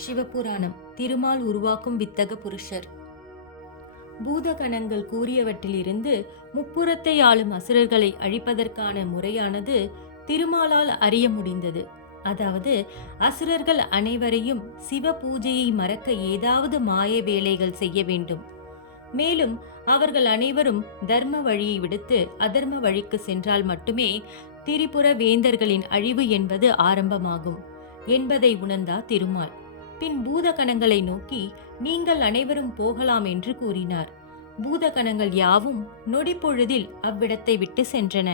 சிவபுராணம். திருமால் உருவாக்கும் வித்தக புருஷர். பூதகணங்கள் கூறியவற்றிலிருந்து முப்புறத்தை ஆளும் அசுரர்களை அழிப்பதற்கான முறையானது திருமாலால் அறிய முடிந்தது. அதாவது அசுரர்கள் அனைவரையும் சிவ பூஜையை மறக்க ஏதாவது மாய வேலைகள் செய்ய வேண்டும். மேலும் அவர்கள் அனைவரும் தர்ம வழியை விடுத்து அதர்ம வழிக்கு சென்றால் மட்டுமே திரிபுர வேந்தர்களின் அழிவு என்பது ஆரம்பமாகும் என்பதை உணர்ந்தார் திருமால். பின் பூதகணங்களை நோக்கி, நீங்கள் அனைவரும் போகலாம் என்று கூறினார். பூதகணங்கள் யாவும் நொடி பொழுதில் அவ்விடத்தை விட்டு சென்றன.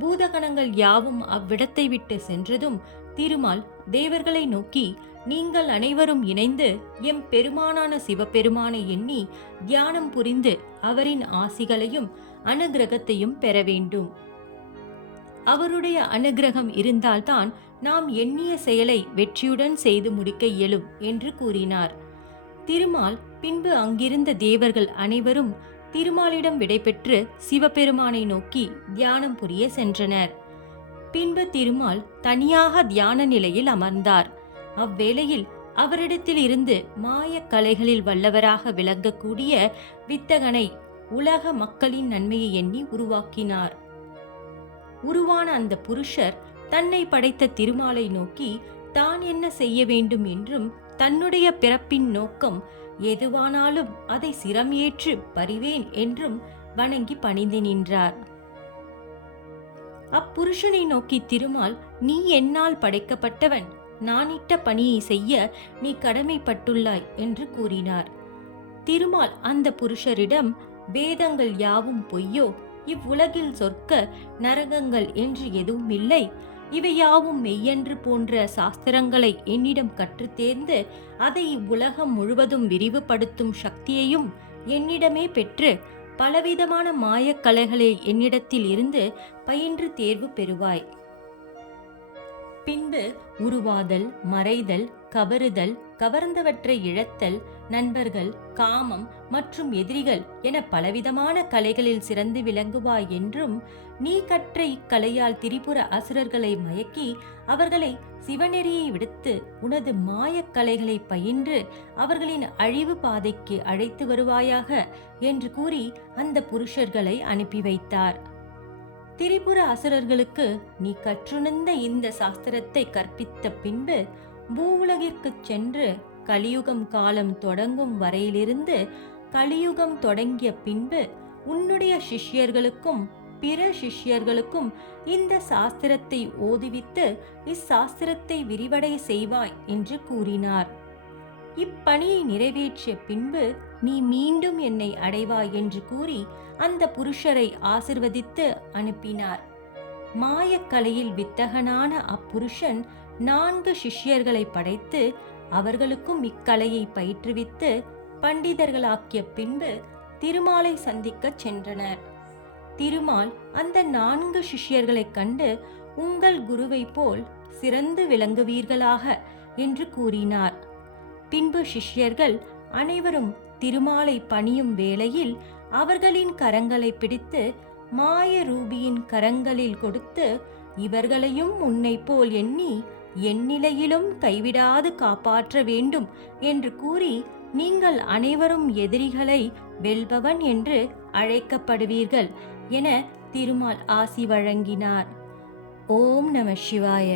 பூதகணங்கள் யாவும் அவ்விடத்தை விட்டு சென்றதும் திருமால் தேவர்களை நோக்கி, நீங்கள் அனைவரும் இணைந்து எம் பெருமானான சிவபெருமானை எண்ணி தியானம் புரிந்து அவரின் ஆசிகளையும் அனுகிரகத்தையும் பெற வேண்டும். அவருடைய அனுகிரகம் இருந்தால்தான் நாம் எண்ணிய செயலை வெற்றியுடன் செய்து முடிக்க இயலும் என்று கூறினார். திருமால் பின்பு அங்கிருந்த தேவர்கள் அனைவரும் திருமாலிடம் விடைபெற்று சிவபெருமானை நோக்கி தியானம் புரிய சென்றனர். பின்பு திருமால் தனியாக தியான நிலையில் அமர்ந்தார். அவ்வேளையில் அவரிடத்தில் இருந்து மாயக் கலைகளில் வல்லவராக விளங்கக்கூடிய வித்தகனை உலக மக்களின் நன்மையை எண்ணி உருவாக்கினார். உருவான அந்த புருஷர் தன்னை படைத்த திருமாலை நோக்கி தான் என்ன செய்ய வேண்டும் என்றும் தன்னுடைய பிறப்பின் நோக்கம் எதுவானாலும் அதை சிரம் ஏற்று பறிவேன் என்றும் வணங்கி பணிந்து நின்றார். அப்புருஷனை நோக்கி திருமால், நீ என்னால் படைக்கப்பட்டவன், நான் இட்ட பணியை செய்ய நீ கடமைப்பட்டுள்ளாய் என்று கூறினார். திருமால் அந்த புருஷரிடம், வேதங்கள் யாவும் பொய்யோ, இவ்வுலகில் சொர்க்க நரகங்கள் என்று எதுவும் இல்லை, இவையாவும் மெய்யென்று போன்ற சாஸ்திரங்களை என்னிடம் கற்று தேர்ந்து அதை இவ்வுலகம் முழுவதும் விரிவுபடுத்தும் சக்தியையும் என்னிடமே பெற்று பலவிதமான மாயக்கலைகளை என்னிடத்தில் இருந்து பயின்று தேர்வு பெறுவாய். பின்பு உருவாதல், மறைதல், கவருதல், கவர்ந்தவற்றை இழத்தல், நண்பர்கள், காமம் மற்றும் எதிரிகள் என பலவிதமான கலைகளில் சிறந்து விளங்குவாய் என்றும், நீ கற்ற இக்கலையால் திரிபுர அசுரர்களை மயக்கி அவர்களை சிவநெறியை விடுத்து உனது மாயக்கலைகளை பயின்று அவர்களின் அழிவு பாதைக்கு அழைத்து வருவாயாக என்று கூறி அந்த புருஷர்களை அனுப்பி வைத்தார். திரிபுர அசுரர்களுக்கு நீ கற்றுணர்ந்த இந்த சாஸ்திரத்தை கற்பித்த பின்பு பூவுலகிற்கு சென்று கலியுகம் காலம் தொடங்கும் வரையிலிருந்து கலியுகம் தொடங்கிய பின்பு உன்னுடைய சிஷ்யர்களுக்கும் பிற சிஷ்யர்களுக்கும் இந்த சாஸ்திரத்தை ஓதுவித்து இச்சாஸ்திரத்தை விரிவடை செய்வாய் என்று கூறினார். இப்பணியை நிறைவேற்றிய பின்பு நீ மீண்டும் என்னை அடைவாய் என்று கூறி அந்த புருஷரை ஆசிர்வதித்து அனுப்பினார். மாயக்கலையில் வித்தகனான அப்புருஷன் 4 சிஷ்யர்களை படைத்து அவர்களுக்கும் இக்கலையை பயிற்றுவித்து பண்டிதர்களாக்கிய பின்பு திருமாலை சந்திக்க சென்றனர். திருமால் அந்த 4 சிஷ்யர்களைக் கண்டு, உங்கள் குருவை போல் சிறந்து விளங்குவீர்களாக என்று கூறினார். பின்பு சிஷ்யர்கள் அனைவரும் திருமாலை பணியும் வேளையில் அவர்களின் கரங்களை பிடித்து மாய ரூபியின் கரங்களில் கொடுத்து, இவர்களையும் உன்னை போல் எண்ணி எந்நிலையிலும் கைவிடாது காப்பாற்ற வேண்டும் என்று கூறி, நீங்கள் அனைவரும் எதிரிகளை வெல்பவன் என்று அழைக்கப்படுவீர்கள் என திருமால் ஆசி வழங்கினார். ஓம் நம சிவாய.